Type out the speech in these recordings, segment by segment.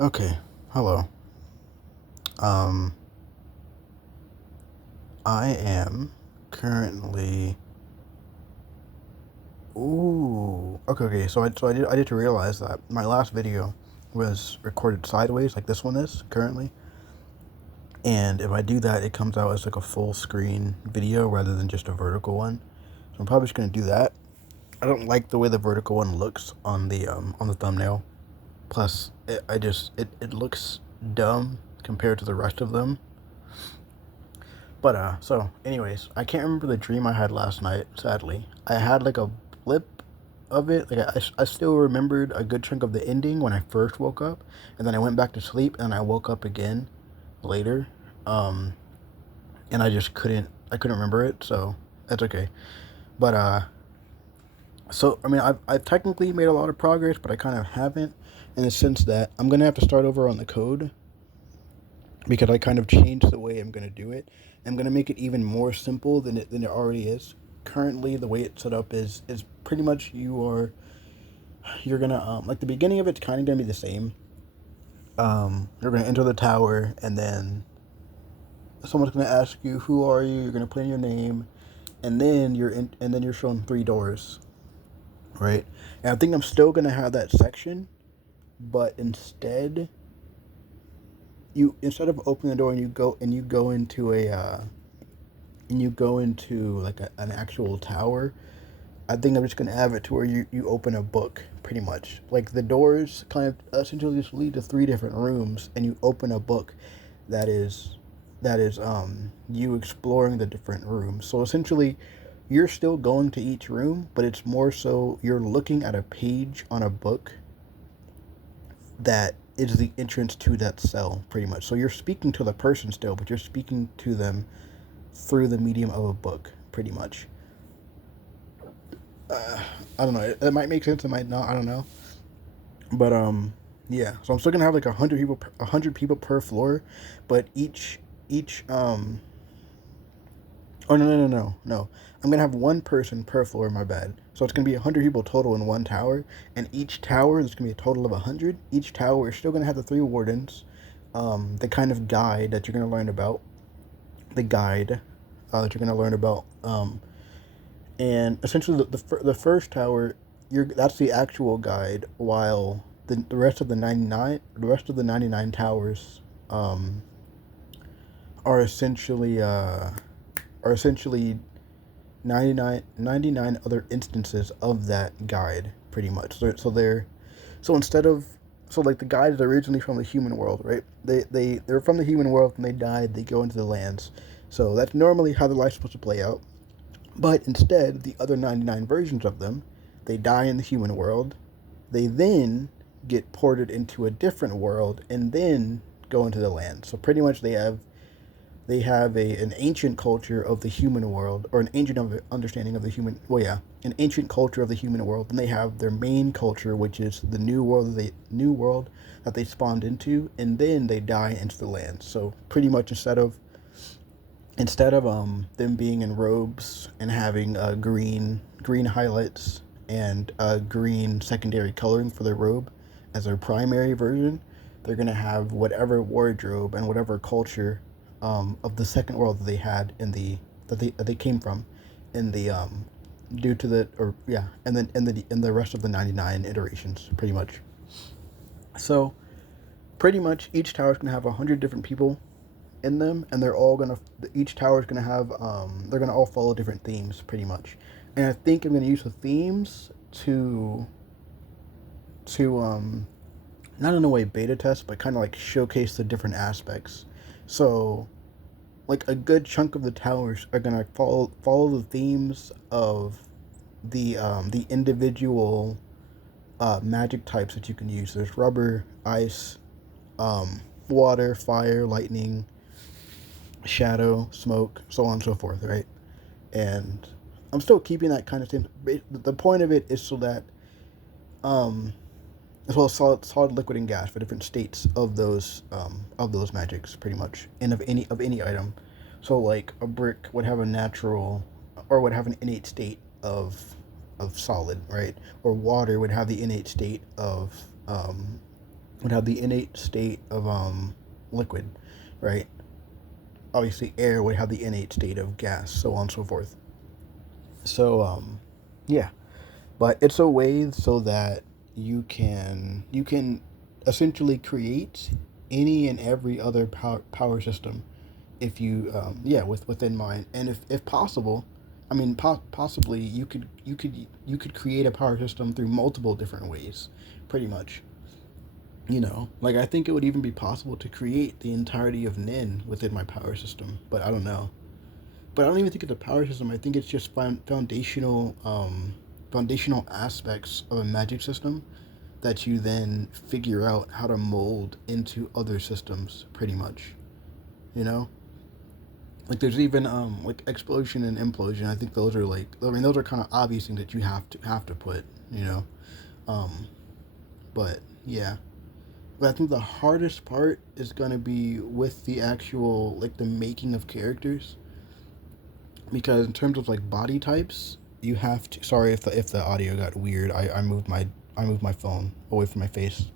Okay, hello. Um, I am currently. Ooh. Okay. So I did to realize that my last video was recorded sideways, like this one is currently. And if I do that, it comes out as like a full screen video rather than just a vertical one. So I'm probably just gonna do that. I don't like the way the vertical one looks on the thumbnail. Plus, it looks dumb compared to the rest of them. But so anyways, I can't remember the dream I had last night, sadly. I had like a blip of it. Like I still remembered a good chunk of the ending when I first woke up, and then I went back to sleep and I woke up again later. Um and I couldn't remember it, so that's okay. But so I mean I've technically made a lot of progress, but I kind of haven't in the sense that I'm going to have to start over on the code because I kind of changed the way I'm going to do it. I'm going to make it even more simple than it already is. Currently, the way it's set up is pretty much you're gonna like the beginning of it's kind of gonna be the same. You're gonna enter the tower, and then someone's gonna ask you who are you. You're gonna put in your name, and then you're shown three doors, right? And I think I'm still gonna have that section, but instead of opening the door and you go into a and you go into like an actual tower. I think I'm just gonna have it to where you open a book pretty much. Like the doors kind of essentially just lead to three different rooms, and you open a book that is you exploring the different rooms. So essentially, you're still going to each room, but it's more so you're looking at a page on a book that is the entrance to that cell pretty much. So you're speaking to the person still, but you're speaking to them through the medium of a book pretty much. uh, I don't know. It might make sense. It might not. I don't know. But yeah. So I'm still gonna have like 100 people, 100 people per floor, but each. Oh no. I'm gonna have one person per floor. My bad. So it's gonna be 100 people total in one tower, and each tower is gonna be a total of 100. Each tower is still gonna have the three wardens, the kind of guide that you're gonna learn about, the guide that you're gonna learn about, and essentially the first tower that's the actual guide, while the rest of the 99 towers um are essentially 99 other instances of that guide pretty much. So instead of so like the guide is originally from the human world, right? They're from the human world, and they died, they go into the lands. So that's normally how the life's supposed to play out. But instead, the other 99 versions of them, they die in the human world. They then get ported into a different world and then go into the land. So pretty much they have an ancient culture of the human world, or an ancient understanding of the human. Well, yeah, an ancient culture of the human world. Then they have their main culture, which is the new world that they spawned into, and then they die into the land. So pretty much instead of them being in robes and having green highlights and green secondary coloring for their robe as their primary version, they're gonna have whatever wardrobe and whatever culture of the second world that they had that they came from in the due to the or yeah and then in the rest of the 99 iterations pretty much. So pretty much each tower is gonna have 100 different people in them, and each tower is gonna have they're gonna all follow different themes pretty much. And I think I'm gonna use the themes to not in a way beta test, but kind of like showcase the different aspects. So like a good chunk of the towers are gonna follow the themes of the individual magic types that you can use. There's rubber, ice, um, water, fire, lightning, shadow, smoke, so on and so forth, right? And I'm still keeping that kind of thing. The point of it is so that, um, as well as solid, liquid, and gas for different states of those magics, pretty much, and of any item. So like a brick would have a natural, or would have an innate state of solid, right? Or water would have the innate state of would have the innate state of liquid, right? Obviously, air would have the innate state of gas, so on and so forth. So yeah, but it's a way so that you can essentially create any and every other power system if you yeah within mind, and if possible, I mean possibly you could create a power system through multiple different ways, pretty much. Like I think it would even be possible to create the entirety of Nin within my power system, but I don't know. But I don't even think it's a power system. I think it's just foundational aspects of a magic system that you then figure out how to mold into other systems, pretty much. You know, like there's even like explosion and implosion. I think those are like, I mean, those are kind of obvious things that you have to put. You know, um, but yeah. But I think the hardest part is gonna be with the actual like the making of characters, because in terms of like body types, you have to. Sorry if the audio got weird. I moved my phone away from my face.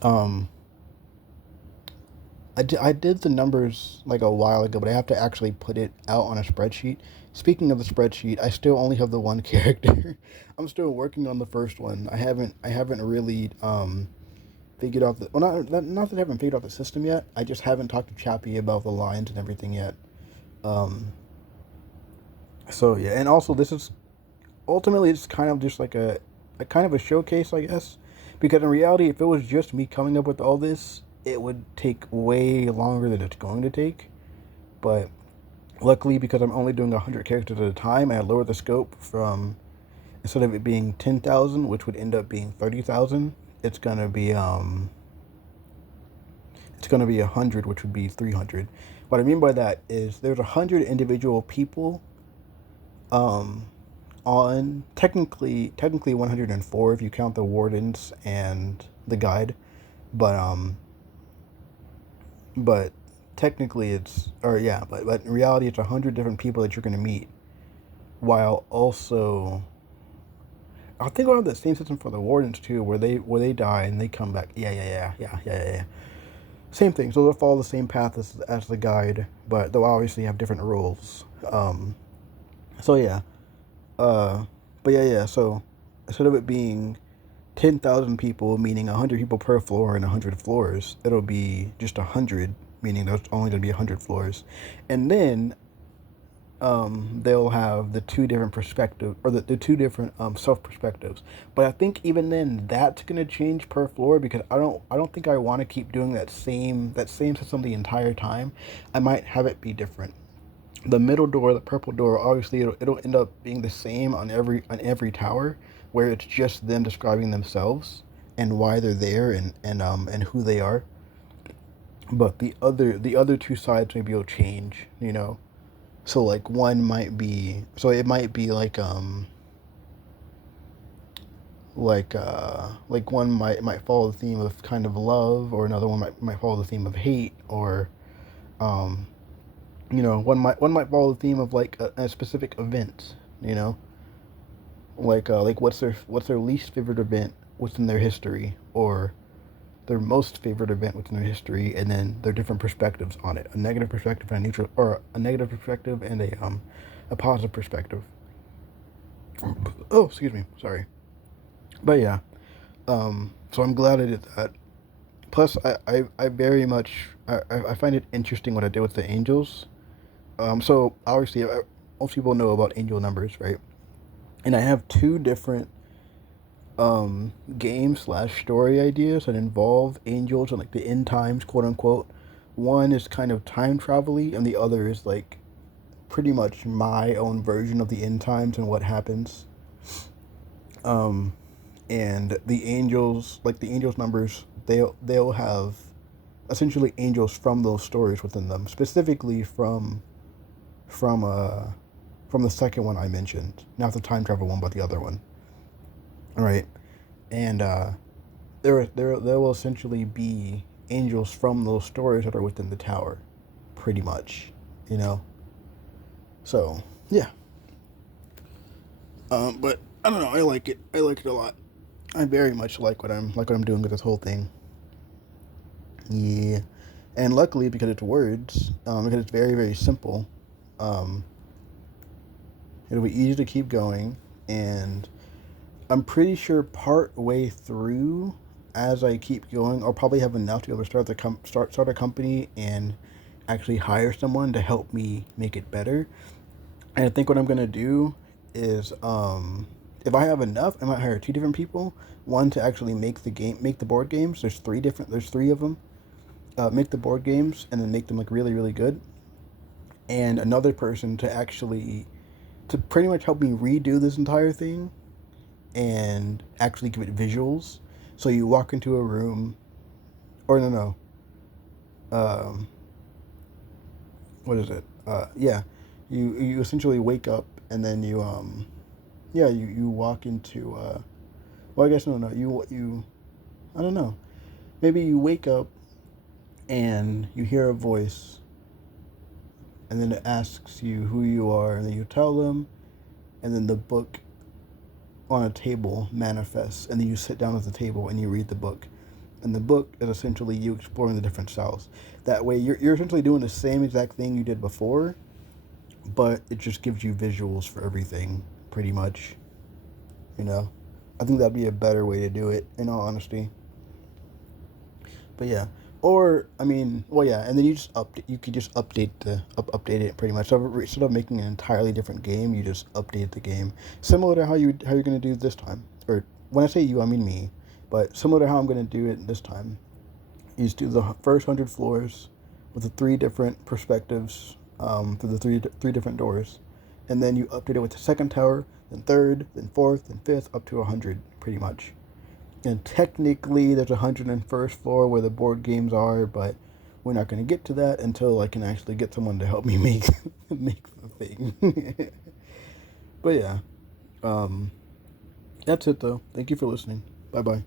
Um, I did the numbers like a while ago, but I have to actually put it out on a spreadsheet. Speaking of the spreadsheet, I still only have the one character. I'm still working on the first one. I haven't really figured out the, well, not that I haven't figured out the system yet. I just haven't talked to Chappie about the lines and everything yet. Um, so yeah, and also this is ultimately it's kind of just like a kind of a showcase, I guess, because in reality, if it was just me coming up with all this, it would take way longer than it's going to take. But luckily, because I'm only doing 100 characters at a time, I lowered the scope from, instead of it being 10,000, which would end up being 30,000, it's gonna be it's gonna be 100, which would be 300. What I mean by that is there's 100 individual people um, on technically 104 if you count the wardens and the guide, but but technically it's, or yeah, but in reality it's 100 different people that you're going to meet, while also I think we'll have the same system for the wardens too, where they die and they come back. Yeah. Same thing. So they'll follow the same path as the guide, but they'll obviously have different rules. So yeah. Uh, but yeah. So instead of it being 10,000 people, meaning 100 people per floor and 100 floors, it'll be just 100, meaning there's only going to be 100 floors. And then they'll have the two different perspective, or the two different self perspectives. But I think even then that's going to change per floor, because I don't think I want to keep doing that same system the entire time. I might have it be different. The middle door, the purple door, obviously it'll end up being the same on every tower, where it's just them describing themselves and why they're there, and who they are. But the other two sides maybe will change, So like one might be, so it might be like one might follow the theme of kind of love, or another one might follow the theme of hate, or um one might follow the theme of like a specific event, you know, like what's their least favorite event within their history, or their most favorite event within their history, and then their different perspectives on it, a negative perspective and a neutral, or a negative perspective and a positive perspective. Oh, excuse me, sorry. But yeah, so I'm glad I did that. Plus, I very much I find it interesting what I did with the angels. So obviously, most people know about angel numbers, right? And I have two different game slash story ideas that involve angels and like the end times, quote unquote. One is kind of time travel, and the other is like pretty much my own version of the end times and what happens. Um, and the angels numbers, they'll have essentially angels from those stories within them, specifically from uh from the second one I mentioned, not the time travel one, but the other one. All right, and there will essentially be angels from those stories that are within the tower, pretty much, you know. So yeah, but I don't know. I like it. I like it a lot. I very much like what I'm doing with this whole thing. Yeah, and luckily because it's words, because it's very very simple, um, it'll be easy to keep going, and I'm pretty sure part way through, as I keep going, I'll probably have enough to be able to start a company and actually hire someone to help me make it better. And I think what I'm gonna do is, if I have enough, I might hire two different people. One to actually make the board games. There's three of them. Make the board games and then make them like really really good. And another person to pretty much help me redo this entire thing and actually give it visuals. So you walk into a room, or no, no, what is it? Yeah, you essentially wake up and then yeah, you walk into well, I guess no, no, you I don't know. Maybe you wake up and you hear a voice, and then it asks you who you are, and then you tell them, and then the book on a table manifests, and then you sit down at the table and you read the book. And the book is essentially you exploring the different styles. That way, you're essentially doing the same exact thing you did before, but it just gives you visuals for everything, pretty much. You know, I think that'd be a better way to do it, in all honesty. But yeah, or I mean, well, yeah, and then you could just update it pretty much. So instead of making an entirely different game, you just update the game, similar to how you're gonna do this time. Or when I say you, I mean me, but similar to how I'm gonna do it this time. You just do the first 100 floors with the three different perspectives, through the three different doors, and then you update it with the second tower, then third, then fourth, then fifth, up to 100, pretty much. And technically, there's a 101st floor where the board games are, but we're not going to get to that until I can actually get someone to help me make make the thing. But yeah, um, that's it though. Thank you for listening. Bye bye.